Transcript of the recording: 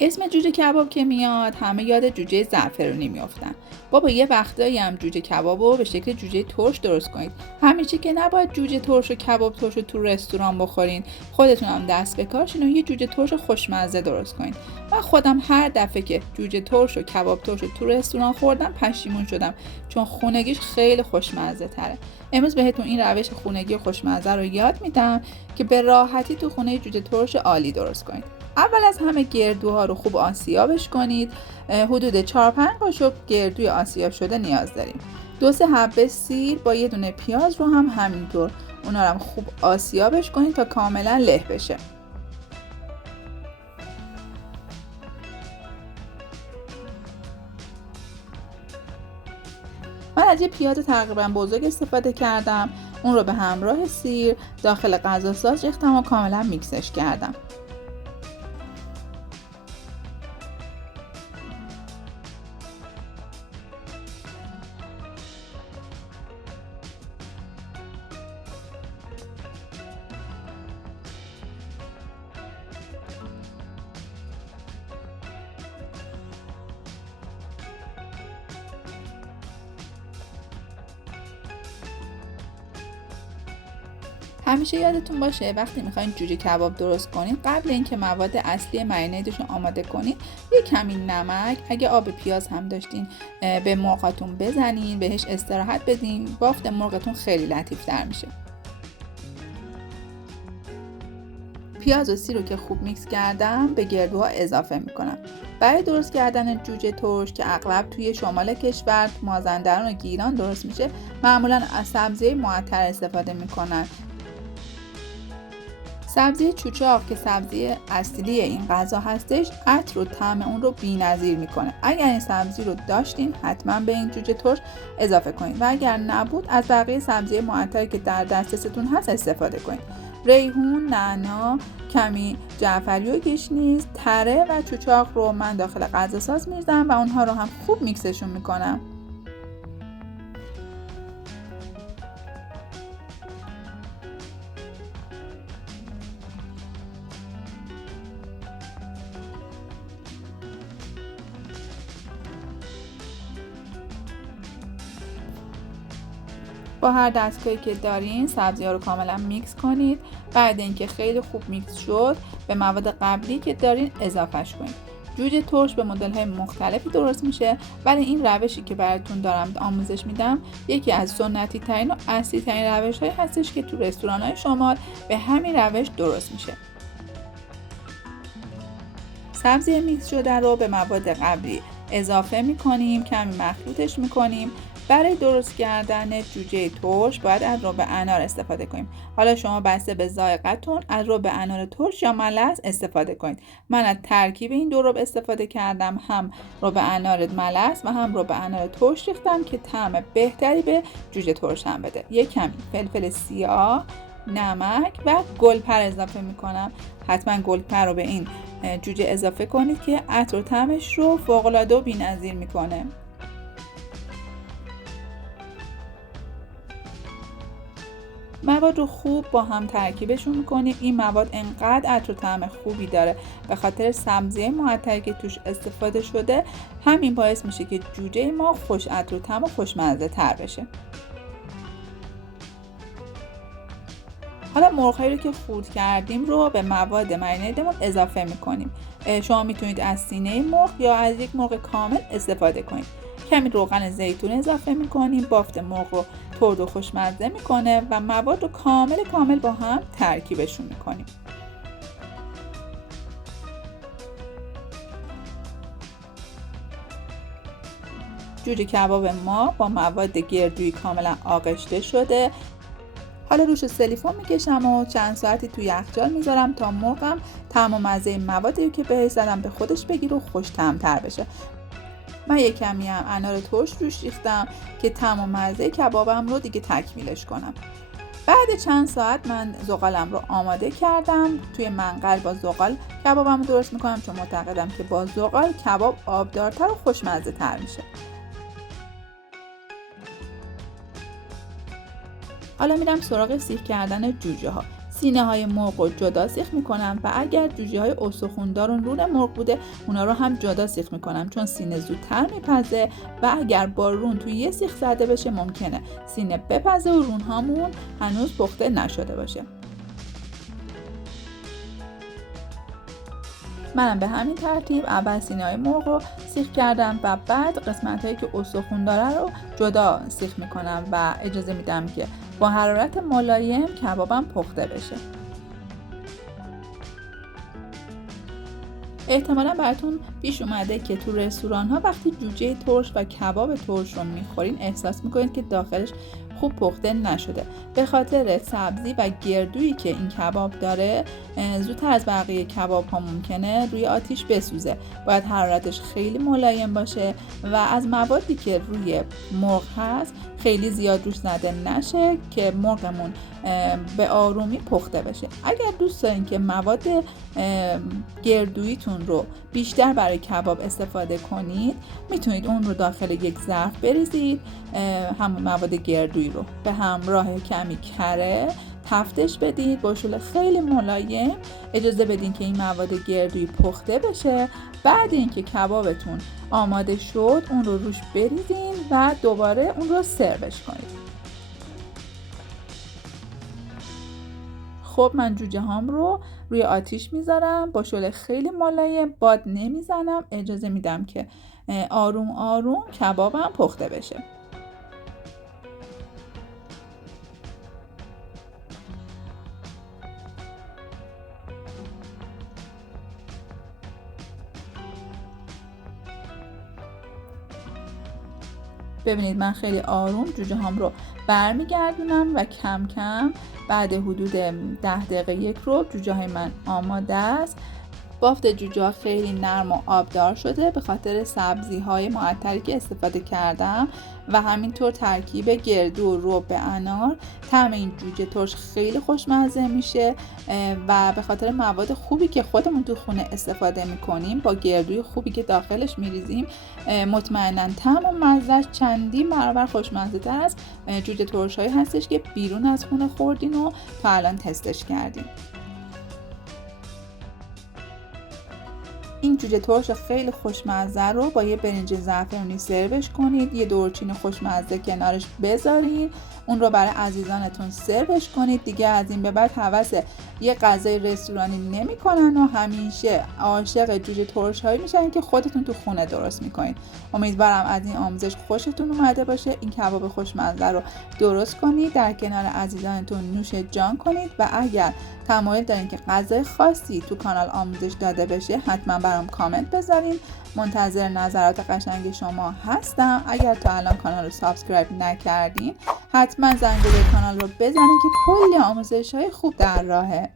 اسم جوجه کباب که میاد همه یاد جوجه زعفرونی میافتن. بابا یه وقتایی هم جوجه کباب رو به شکل جوجه ترش درست کنید. همیشه که نباید جوجه ترش و کباب ترش رو تو رستوران بخورین. خودتون هم دست به کارشین و یه جوجه ترش خوشمزه درست کنید. من خودم هر دفعه که جوجه ترش و کباب ترش رو تو رستوران خوردم پشیمون شدم، چون خونگیش خیلی خوشمزه تره. امروز بهتون این روش خونگی خوشمزه رو یاد میدم که به راحتی تو خونه جوجه ترش عالی درست کنید. اول از همه گردوها رو خوب آسیابش کنید. حدود 4-5 قاشق گردوی آسیاب شده نیاز داریم. 2-3 حبه سیر با یه دونه پیاز رو هم همینطور اونا رو هم خوب آسیابش کنید تا کاملا له بشه. من از یه پیاز تقریبا بزرگ استفاده کردم. اون رو به همراه سیر داخل غذاساز ریختم و کاملا میکسش کردم. همیشه یادتون باشه وقتی میخواین جوجه کباب درست کنین، قبل اینکه مواد اصلی مرینیدش رو آماده کنین، یه کمی نمک، اگه آب پیاز هم داشتین به مرغاتون بزنین، بهش استراحت بدین، بافت مرغتون خیلی لطیف‌تر میشه. پیاز و سیر رو که خوب میکس کردم به گردوها اضافه میکنم. برای درست کردن جوجه ترش که اغلب توی شمال کشور مازندران و گیلان درست میشه، معمولا از سبزی معطر استفاده میکنن. سبزی چوچاق که سبزی اصلی این غذا هستش، عطر و طعم اون رو بی‌نظیر میکنه. اگر این سبزی رو داشتین حتما به این جوجه ترش اضافه کنید و اگر نبود از بقیه سبزی معطری که در دسترستون هست استفاده کنید. ریحون، نعنا، کمی جعفری و گشنیز، تره و چوچاق رو من داخل غذا ساز می‌ریزم و اونها رو هم خوب میکسشون میکنم. با هر دستگاهی که دارین سبزی‌ها رو کاملا میکس کنید. بعد اینکه خیلی خوب میکس شد به مواد قبلی که دارین اضافهش کنید. جوجه ترش به مدل‌های مختلفی درست میشه، ولی این روشی که براتون دارم آموزش میدم یکی از سنتی ترین و اصلی ترین روش‌هایی هستش که تو رستوران‌های شمال به همین روش درست میشه. سبزی میکس شده رو به مواد قبلی اضافه میکنیم، کمی مخلوطش میکنیم. برای درست کردن جوجه ترش باید از رب انار استفاده کنیم. حالا شما بسته به ذائقتون از رب انار ترش یا ملس استفاده کنید. من از ترکیب این دو رب استفاده کردم، هم رب انار ملس و هم رب انار ترش ریختم که طعم بهتری به جوجه ترش هم بده. یک کمی فلفل سیاه، نمک و گلپر اضافه میکنم. حتما گلپر رو به این جوجه اضافه کنید که عطر و طعمش رو فوق‌العاده و بی‌نظیر میکنه. مواد رو خوب با هم ترکیبشون میکنیم. این مواد انقدر عطر و طعم خوبی داره به خاطر سبزی معطری که توش استفاده شده، همین باعث میشه که جوجه ما خوش عطر و طعم و خوشمزه تر بشه. حالا مرغ‌هایی رو که خورد کردیم رو به مواد مرینیدمون اضافه میکنیم. شما میتونید از سینه مرغ یا از یک مرغ کامل استفاده کنید. کمی روغن زیتون اضافه میکنیم، بافت مرغ رو ترد و خوشمزه میکنه و مواد رو کامل با هم ترکیبشون میکنیم. جوجه کباب ما با مواد گردویی کاملا آغشته شده. حالا روش سلیفون میکشم و چند ساعتی توی یخچال میذارم تا مرغم طعم و مزه موادی که بهش زدم به خودش بگیره و خوش طعم‌تر بشه. من یک کمی هم انار ترش روش ریختم که طعم و مزه کبابم رو دیگه تکمیلش کنم. بعد چند ساعت من زغالم رو آماده کردم. توی منقل با زغال کبابم رو درست میکنم چون معتقدم که با زغال کباب آبدارتر و خوشمزه تر میشه. حالا میرم سراغ سیخ کردن جوجه ها. سینه های مرغ رو جدا سیخ میکنم و اگر جوجه های استخوندار و نون مرغ بوده اونا رو هم جدا سیخ میکنم، چون سینه زودتر میپزه و اگر با رون توی یه سیخ زده بشه ممکنه سینه بپزه و رون هامون هنوز پخته نشده باشه. منم به همین ترتیب اول سینه های مرغ رو سیخ کردم و بعد قسمت هایی که استخون داره رو جدا سیخ میکنم و اجازه میدم که با حرارت ملایم کبابم پخته بشه. احتمالا براتون پیش اومده که تو رستوران ها وقتی جوجه ترش و کباب ترش رو میخورین احساس میکنید که داخلش خوب پخته نشده، به خاطر سبزی و گردویی که این کباب داره. زودتر از بقیه کباب ها ممکنه روی آتیش بسوزه، باید حرارتش خیلی ملایم باشه و از موادی که روی مرغ هست خیلی زیاد روش زده نشه که مرغمون به آرومی پخته بشه. اگر دوست دارین که مواد گردوییتون رو بیشتر برای کباب استفاده کنید میتونید اون رو داخل یک ظرف بریزید، همون مواد گردویی رو به همراه کمی کره تفتش بدید با شعله خیلی ملایم، اجازه بدین که این مواد گردویی پخته بشه. بعد اینکه کبابتون آماده شد اون رو روش بریزین و دوباره اون رو سروش کنید. خب من جوجه هام رو روی آتیش میذارم با شعله خیلی ملایم، باد نمیزنم، اجازه میدم که آروم آروم کبابم پخته بشه. ببینید من خیلی آروم جوجه هام رو برمیگردونم و کم کم بعد حدود 10 دقیقه یک رو جوجه های من آماده است. بافت جوجه ها خیلی نرم و آبدار شده به خاطر سبزی های معطری که استفاده کردم و همینطور ترکیب گردو و رب انار. طعم این جوجه ترش خیلی خوشمزه میشه و به خاطر مواد خوبی که خودمون تو خونه استفاده میکنیم با گردوی خوبی که داخلش میریزیم مطمئنا طعم و مزه‌اش چندین برابر خوشمزه تر از جوجه ترش هایی هستش که بیرون از خونه خوردین و تا الان تستش کردین. این جوجه ترش خیلی خوشمزه رو با یه برنج زعفرونی سروش کنید، یه دورچین خوشمزه کنارش بذارین، اون رو برای عزیزانتون سروش کنید. دیگه از این به بعد هوس یه غذای رستورانی نمی‌کنن و همیشه عاشق جوجه ترش هایی میشن که خودتون تو خونه درست میکنید. امیدوارم از این آموزش خوشتون اومده باشه. این کباب خوشمزه رو درست کنید، در کنار عزیزانتون نوش جان کنید و اگر تمایل دارین که غذای خاصی تو کانال آموزش داده بشه حتما برام کامنت بذارین. منتظر نظرات قشنگ شما هستم. اگر تا الان کانال رو سابسکرایب نکردین حتما زنگوله کانال رو بزنین که کلی آموزش های خوب در راهه.